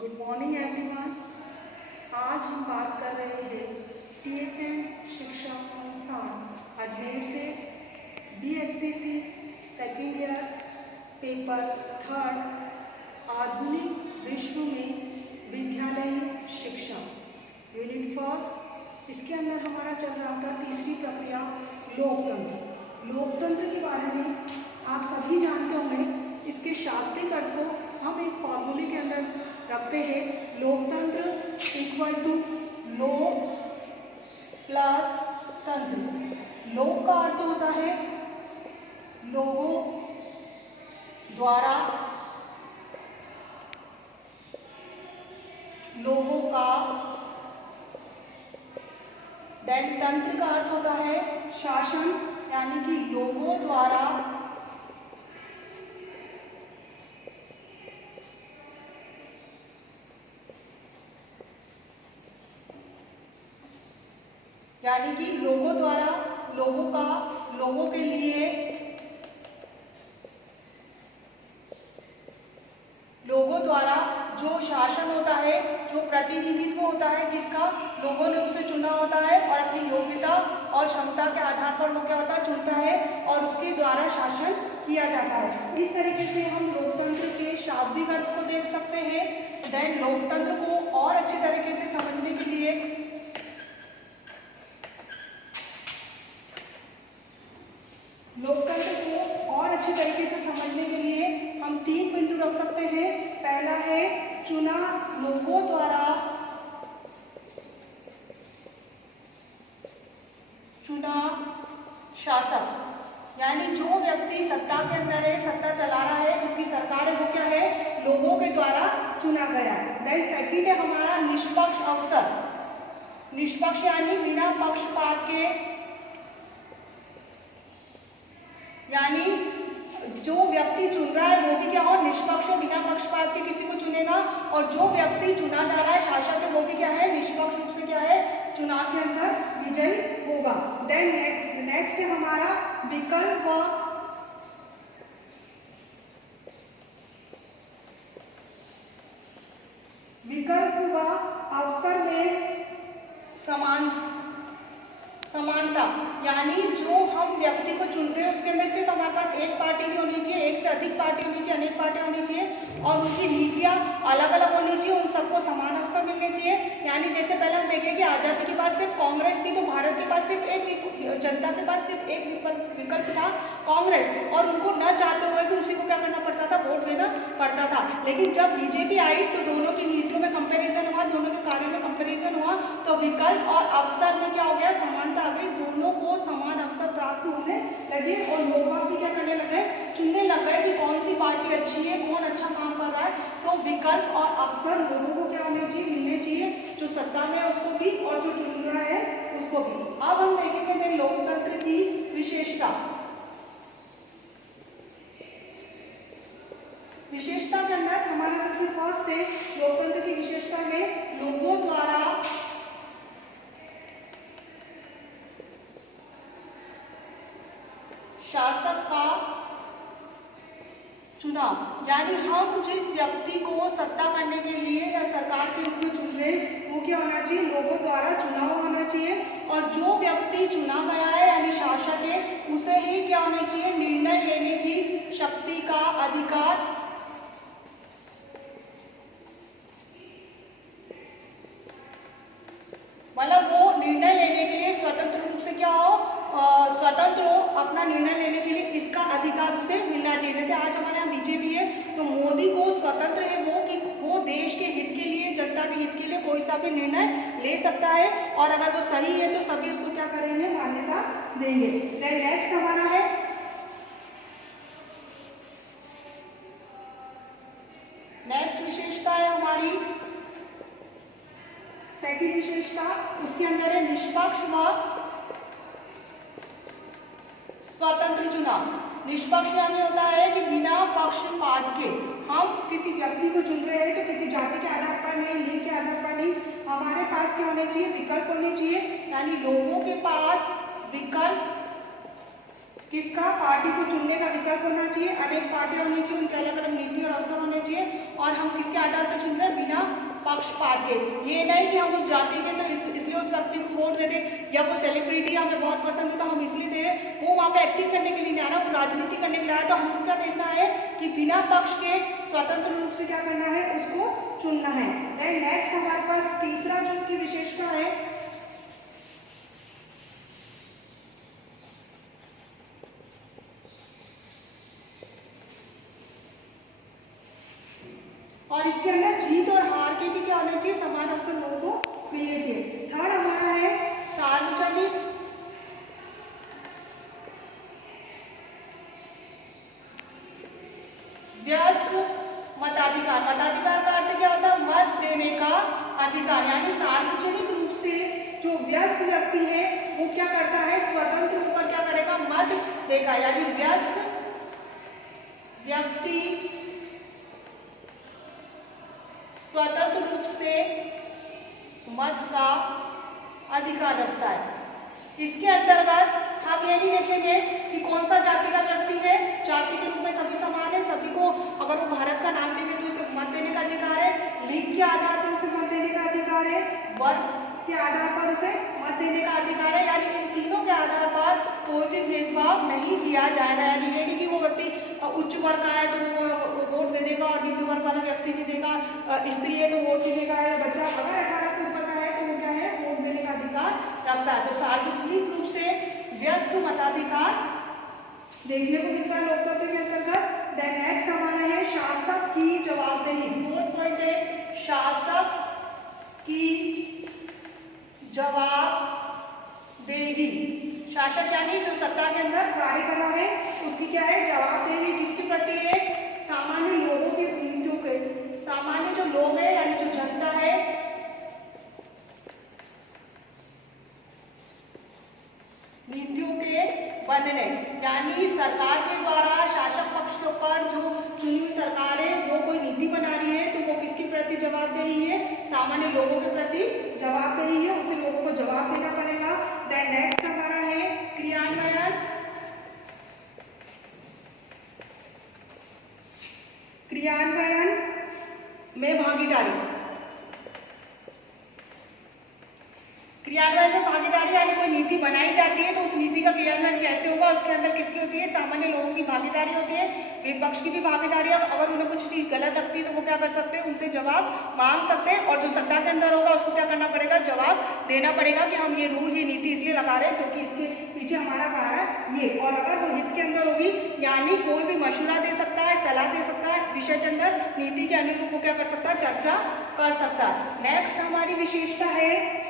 Good morning everyone. आज हम बात कर रहे हैं टीएसएन शिक्षा संस्थान अजमेर से BSTC second year paper third आधुनिक विश्व में विद्यालयी शिक्षा यूनिट फर्स्ट। इसके अंदर हमारा चल रहा था तीसरी प्रक्रिया लोकतंत्र। लोकतंत्र के बारे में आप सभी जानते होंगे। इसके शाब्दिक अर्थ को हम एक फॉर्मूले के अंदर रखते हैं। लोकतंत्र इक्वल टू लोक प्लस तंत्र। लोक का अर्थ होता है लोगों द्वारा, लोगों का। देन तंत्र का अर्थ होता है शासन, यानी कि लोगों द्वारा यानी कि लोगों द्वारा, लोगों का, लोगों के लिए, लोगों द्वारा जो शासन होता है, जो प्रतिनिधित्व होता है किसका, लोगों ने उसे चुना होता है और अपनी योग्यता और क्षमता के आधार पर वो क्या होता है, चुनता है और उसके द्वारा शासन किया जाता है। इस तरीके से हम लोकतंत्र के शाब्दिक अर्थ को देख सकते हैं। देन लोकतंत्र को और अच्छे तरीके से समझने के लिए हम तीन बिंदु रख सकते हैं। पहला है चुना लोगों द्वारा, चुना शासक, यानी जो व्यक्ति सत्ता के अंदर है, सत्ता चला रहा है, जिसकी सरकार है, वो क्या है, लोगों के द्वारा चुना गया। देन सेकंड है हमारा निष्पक्ष अफसर। निष्पक्ष यानी बिना पक्षपात के, यानी जो व्यक्ति चुन रहा है वो भी क्या हो, निष्पक्ष, बिना पक्षपात के किसी को चुनेगा। और जो व्यक्ति चुना जा रहा है शासक है, वो भी क्या है, निष्पक्ष रूप से क्या है, चुनाव के अंदर विजयी होगा। देन नेक्स्ट है हमारा विकल्प व अवसर में समानता, यानी जो हम व्यक्ति को चुन रहे हैं उसके अंदर सिर्फ हमारे पास एक पार्टी नहीं होनी चाहिए, एक से अधिक पार्टी होनी चाहिए, अनेक पार्टियां होनी चाहिए और उनकी नीतियां अलग अलग होनी चाहिए। उन सबको समान अवसर मिलने चाहिए। यानी जैसे पहले हम देखें कि आजादी के बाद सिर्फ कांग्रेस थी, तो भारत के पास सिर्फ एक, जनता के पास सिर्फ एक विकल्प था, कांग्रेस, और उनको न चाहते हुए भी उसी को क्या करना पड़ता था, वोट देना पड़ता था। लेकिन जब बीजेपी आई तो दोनों की नीतियों में कंपेरिजन हुआ, दोनों के कार्यों में कंपेरिजन हुआ, तो विकल्प और अवसर में क्या हो गया, समानता आ गई। दोनों को समान अवसर प्राप्त होने लगे और लोग भी क्या करने लगे, चुनने लग गए कि कौन सी पार्टी अच्छी है, कौन अच्छा काम कर रहा है। तो विकल्प और अवसर लोगों को क्या होने चाहिए, मिलने चाहिए, जो सत्ता में है उसको भी और जो चुन रहा है उसको भी। अब हम देखेंगे लोकतंत्र की विशेषता। विशेषता के अंदर हमारा सबसे फर्स्ट है लोकतंत्र की विशेषता में लोगों द्वारा शासक का चुनाव, यानी हम जिस व्यक्ति को सत्ता करने के लिए या सरकार के रूप में चुन रहे हैं वो क्या होना चाहिए, लोगों द्वारा चुना हुआ होना चाहिए। और जो व्यक्ति चुना गया है यानी शासक है, उसे ही क्या होना चाहिए, निर्णय लेने की शक्ति का अधिकार, मतलब वो निर्णय लेने के लिए स्वतंत्र रूप से क्या हो, स्वतंत्र हो, अपना निर्णय लेने के लिए इसका अधिकार उसे मिलना चाहिए। जैसे आज हमारे यहाँ बीजेपी है तो मोदी को स्वतंत्र है वो कि वो देश के हित के लिए, जनता के हित के लिए कोई सा भी निर्णय ले सकता है और अगर वो सही है तो सभी उसको क्या करेंगे, मान्यता देंगे। देन नेक्स्ट हमारा है नेक्स्ट विशेषता है हमारी सेकंड विशेषता, उसके अंदर है निष्पक्ष व स्वतंत्र चुनाव। निष्पक्ष यानी होता है कि बिना पक्षपात के हम किसी व्यक्ति को चुन रहे हैं, तो किसी जाति के आधार पर नहीं, लिंग के आधार पर नहीं, हमारे पास क्या होने चाहिए, विकल्प होने चाहिए। यानी लोगों के पास विकल्प किसका, पार्टी को चुनने का विकल्प होना चाहिए, अनेक पार्टियां होनी चाहिए, उनके अलग अलग नीति और अवसर होने चाहिए और हम किसके आधार पर चुन रहे हैं, बिना पक्षपात के। ये नहीं कि हम उस जाति के तो इसलिए उस व्यक्ति को वोट दे दें, या वो सेलिब्रिटी हमें बहुत पसंद है तो हम इसलिए दे दें। वो वहाँ पे एक्टिंग करने के लिए नहीं आ रहा, वो राजनीति करने के लिए आया। तो हमको क्या देखना है कि बिना पक्ष के स्वतंत्र रूप से क्या करना है, उसको चुनना है। देन नेक्स्ट हमारे पास तीसरा जो इसकी विशेषता है, और इसके अंदर जीत और हार के भी क्या होने चाहिए, समान अवसर लोगों को मिलने चाहिए। थर्ड हमारा है सार्वजनिक व्यस्क मताधिकार। मताधिकार का अर्थ क्या होता है, मत देने का अधिकार। यानी सार्वजनिक रूप से जो व्यस्क व्यक्ति है वो क्या करता है, स्वतंत्र होकर क्या करेगा, मत देगा। यानी व्यस्क व्यक्ति स्वतंत्र रूप से मत का अधिकार रखता है। इसके अंतर्गत हम ये नहीं देखेंगे कि कौन सा जाति का व्यक्ति है, जाति के रूप में सभी समान है, सभी को अगर वो भारत का नागरिक है तो उसे मत देने का अधिकार है, लिंग के आधार पर उसे मत देने का अधिकार है, वर्ग के आधार पर उसे मत देने का अधिकार है। यानी इन तीनों के आधार पर कोई भी भेदभाव नहीं किया जाएगा। यानी ये नहीं कि वो व्यक्ति उच्च वर्ग का है तो वो वोट दे देगा और निम्न वर्ग वाला व्यक्ति नहीं देगा, स्त्री है तो वोट नहीं देगा, बच्चा अगर 18 से ऊपर का है तो वो क्या है, वोट देने का अधिकार रखता है। तो सार्वजनिक रूप से व्यस्क मताधिकार देखने को मिलता है लोकतंत्र के अंतर्गत। देन नेक्स्ट हमारा है शासक की जवाबदेही। फोर्थ पॉइंट है शासक की जवाबदेही। शासक यानी जो सत्ता के अंदर कार्य कर रहा है उसकी क्या है, जवाबदेही। किसके प्रति है, सामान्य लोगों के नीतियों के, सामान्य जो लोग है यानी जो जनता है, नीतियों के बनने। यानी सरकार के द्वारा शासक पक्ष के ऊपर जो चुनी हुई सरकार है वो कोई नीति बना रही है तो वो किसके प्रति जवाबदेही है, सामान्य लोगों के प्रति जवाबदेही है, उसे लोगों को जवाब देना पड़ेगा। देन नेक्स्ट हमारा है क्रियान्वयन। क्रियान्वयन में भागीदारी। क्रियान्वयन में भागीदारी यानी कोई नीति बनाई जाती है तो उस नीति का क्रियान्वयन कैसे होगा, उसके अंदर किसकी होती है, सामान्य लोगों की भागीदारी होती है, विपक्ष की भी भागीदारी है। अगर उन्हें कुछ चीज गलत लगती है तो वो क्या कर सकते हैं, उनसे जवाब मांग सकते हैं। और जो सत्ता के अंदर होगा उसको क्या करना पड़ेगा, जवाब देना पड़ेगा कि हम ये रूल ये नीति इसलिए लगा रहे हैं क्योंकि इसके पीछे हमारा कारण ये। और अगर वो हित के अंदर होगी यानी कोई भी मशवरा दे सकता है, सलाह दे सकता है, विषय के अंदर नीति के अनुरूप वो क्या कर सकता है, चर्चा कर सकता है। नेक्स्ट हमारी विशेषता है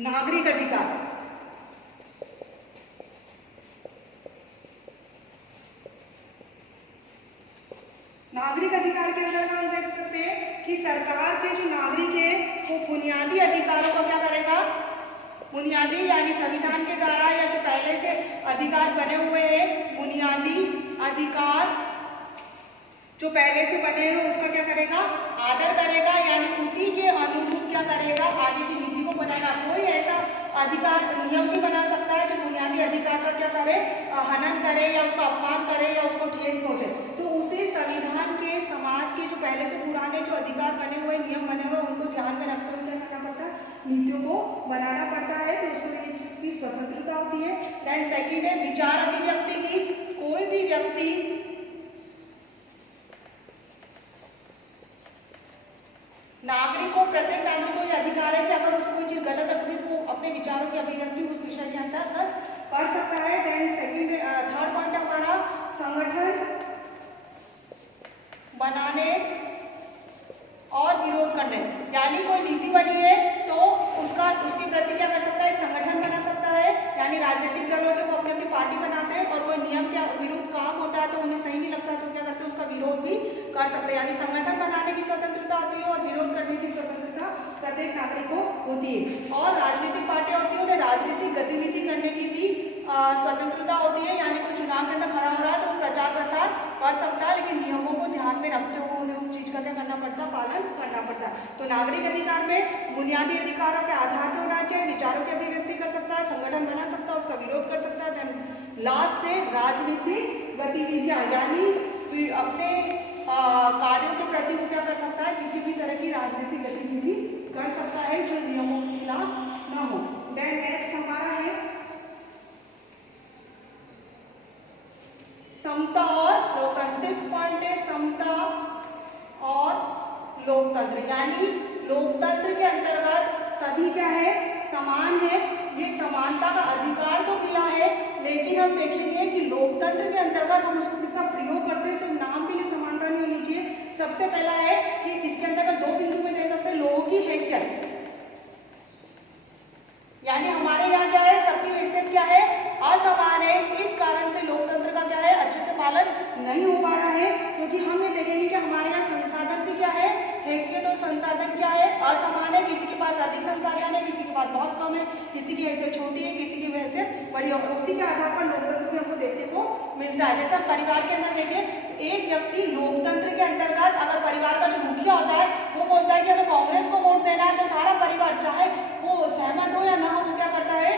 नागरिक अधिकार। नागरिक अधिकार के अंदर हम देख सकते हैं कि सरकार के जो नागरिक है वो बुनियादी अधिकारों का क्या करेगा, बुनियादी यानी संविधान के द्वारा या जो पहले से अधिकार बने हुए हैं, बुनियादी अधिकार जो पहले से बने हुए उसका क्या करेगा, आदर करेगा। यानी उसी के अनुरूप क्या करेगा, आगे की नीति को बनाएगा। कोई ऐसा अधिकार नियम नहीं बना सकता है जो बुनियादी अधिकार का क्या करे, हनन करे या उसका अपमान करे या उसको ठेस पहुंचे। तो उसे संविधान के, समाज के जो पहले से पुराने जो अधिकार बने हुए, नियम बने हुए, उनको ध्यान में रखते हुए क्या करना पड़ता है, नीतियों को बनाना पड़ता है। तो उसके लिए इसकी स्वतंत्रता होती है। देन सेकेंड है विचार अभिव्यक्ति की। कोई भी व्यक्ति नागरिक को, प्रत्येक नागरिक को यह अधिकार है कि अगर उसको कोई चीज गलत लगती है तो वो अपने विचारों की अभिव्यक्ति उस विषय के अंतर्गत कर सकता है। देन सेकंड थर्ड पॉइंट हमारा संगठन बनाने और विरोध करने। यानी कोई नीति बनी है तो उसके प्रति क्या कर सकता है, एक संगठन बना सकता है। यानी राजनीतिक दलों जो अपनी अपनी पार्टी बनाते हैं और कोई नियम के विरुद्ध काम होता है तो उन्हें सही नहीं लगता तो क्या करते हैं, उसका विरोध भी कर सकते हैं। यानी संगठन बनाने की स्वतंत्रता होती है और विरोध करने की स्वतंत्रता प्रत्येक नागरिक को होती है। और राजनीतिक पार्टियां होती है, उन्हें राजनीतिक गतिविधि करने की भी स्वतंत्रता होती है। यानी कोई चुनाव के अंदर खड़ा हो रहा है तो वो प्रचार प्रसार कर सकता है, लेकिन नियमों को ध्यान में रखते हुए उन्हें उस चीज का क्या करना पड़ता है, पालन करना पड़ता है। तो नागरिक अधिकार में बुनियादी अधिकारों के आधार पर होना चाहिए, विचारों की अभिव्यक्ति कर सकता है, संगठन बना सकता है, उसका विरोध कर सकता है। देन लास्ट है राजनीतिक गतिविधियां। यानी अपने कार्यों के प्रति वो क्या कर सकता है, किसी भी तरह की राजनीतिक गतिविधि कर सकता है जो नियमों के खिलाफ न हो। देन नेक्स्ट हमारा है समता और लोकतंत्र। 6 पॉइंट है समता और लोकतंत्र, यानी लोकतंत्र के अंतर्गत सभी क्या है, समान है। ये समानता का अधिकार तो मिला है, लेकिन हम देखेंगे कि लोकतंत्र के अंतर्गत हम उसको कितना प्रयोग करते हैं। सिर्फ नाम के लिए समानता नहीं होनी चाहिए। सबसे पहला है कि इसके अंतर्गत 2 बिंदु में देख सकते हैं, लोगों की हैसियत, यानी हमारे यहाँ क्या है, सबकी हैसियत क्या है, असमान है। इस कारण से लोकतंत्र का क्या है, अच्छे से पालन नहीं हो पा रहा है, क्योंकि हम ये देखेंगे कि हमारे यहाँ संसाधन भी क्या है, हैसियत और संसाधन क्या है, असमान है। किसी के पास अधिक संसाधन है, किसी के पास बहुत कम है, किसी की हैसियत छोटी है, किसी की हैसियत बड़ी है, और उसी के आधार पर लोकतंत्र भी हमको देखने को मिलता है। जैसे परिवार के अंदर देखें तो एक व्यक्ति लोकतंत्र के अंतर्गत अगर परिवार का जो मुखिया होता है वो बोलता है कि हमें कांग्रेस को वोट देना है, तो सारा परिवार चाहे वो सहमत हो या ना हो, वो क्या करता है,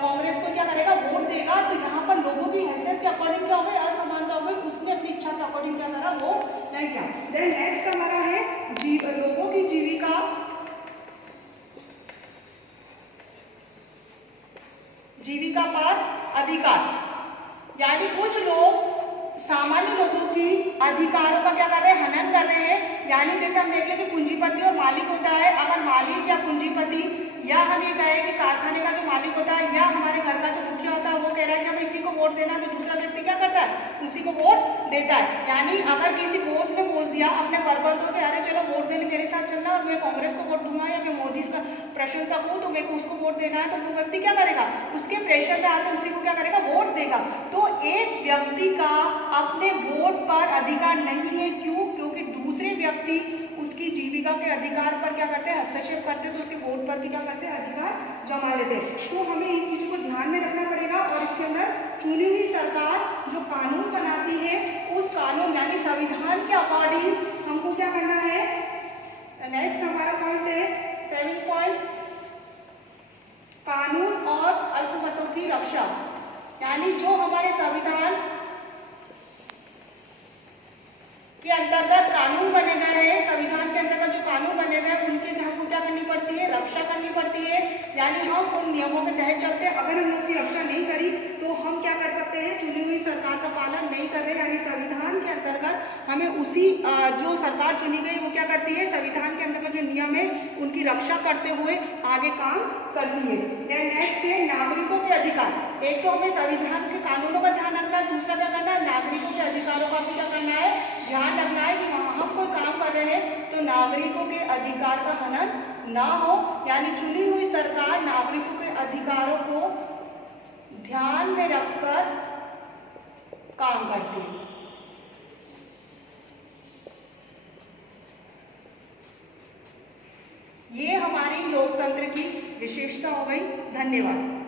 कांग्रेस को क्या करेगा, वोट देगा। तो यहाँ पर लोगों की हैसियत के अकॉर्डिंग क्या हो गई, असमानता हो गई, उसने अपनी इच्छा के अकॉर्डिंग क्या करा, वो नहीं किया। देन नेक्स्ट हमारा है लोगों की जीविका पर अधिकार, यानी कुछ लोग सामान्य लोगों की अधिकारों का क्या कर रहे हैं, हनन कर रहे हैं। यानी जैसे हम देख लें कि पूंजीपति और मालिक होता है, अगर मालिक या पूंजीपति या हम ये कहें कि कारखाने का जो मालिक होता है या हमारे घर का जो मुखिया होता है वो कह रहा है कि हमें इसी को वोट देना, तो दूसरा व्यक्ति क्या करता है, उसी को वोट देता है। यानी अगर किसी बॉस ने बोल दिया अपने वर्कर को कि अरे चलो वोट देने मेरे साथ चलना, और मैं कांग्रेस को वोट दूंगा या मैं मोदी का प्रशंसक हूँ तो मेरे को उसको वोट देना है, तो वो व्यक्ति क्या करेगा, उसके प्रेशर में आकर उसी को क्या करेगा, वोट देगा। तो एक व्यक्ति का अपने वोट पर अधिकार नहीं है। क्यों? क्योंकि दूसरे व्यक्ति उसकी जीविका के अधिकार पर क्या करते हैं, हस्तक्षेप करते हैं, तो उसके वोट पर भी क्या करते हैं, अधिकार जमा लेते हैं। तो हमें इस चीज को ध्यान में रखना पड़ेगा, और इसके अंदर चुनी हुई सरकार जो कानून बनाती है उस कानून यानी संविधान के अकॉर्डिंग हमको क्या करना है। नेक्स्ट हमारा पॉइंट है 7 पॉइंट, कानून और अल्पमतों की रक्षा, यानी जो हमारे संविधान के अंतर्गत कानून बने गए हैं, संविधान के अंतर्गत जो कानून बने गए उनकी हमको क्या करनी पड़ती है, रक्षा करनी पड़ती है। यानी हम उन नियमों के तहत चलते हैं। अगर हमने उसकी रक्षा नहीं करी तो हम क्या कर सकते हैं, चुनी हुई सरकार का पालन नहीं कर रहे, यानी संविधान के अंतर्गत हमें उसी जो सरकार चुनी गई वो क्या करती है, संविधान के अंतर्गत जो नियम है उनकी रक्षा करते हुए आगे काम करती है। देन नेक्स्ट है नागरिकों के अधिकार। एक तो हमें संविधान के कानूनों का ध्यान रखना है, दूसरा क्या करना है, नागरिकों के अधिकारों का भी क्या करना है, ध्यान रखना है कि वहां हम कोई काम कर रहे हैं तो नागरिकों के अधिकार का हनन ना हो। यानी चुनी हुई सरकार नागरिकों के अधिकारों को ध्यान में रखकर काम करती है। ये हमारी लोकतंत्र की विशेषता हो गई। धन्यवाद।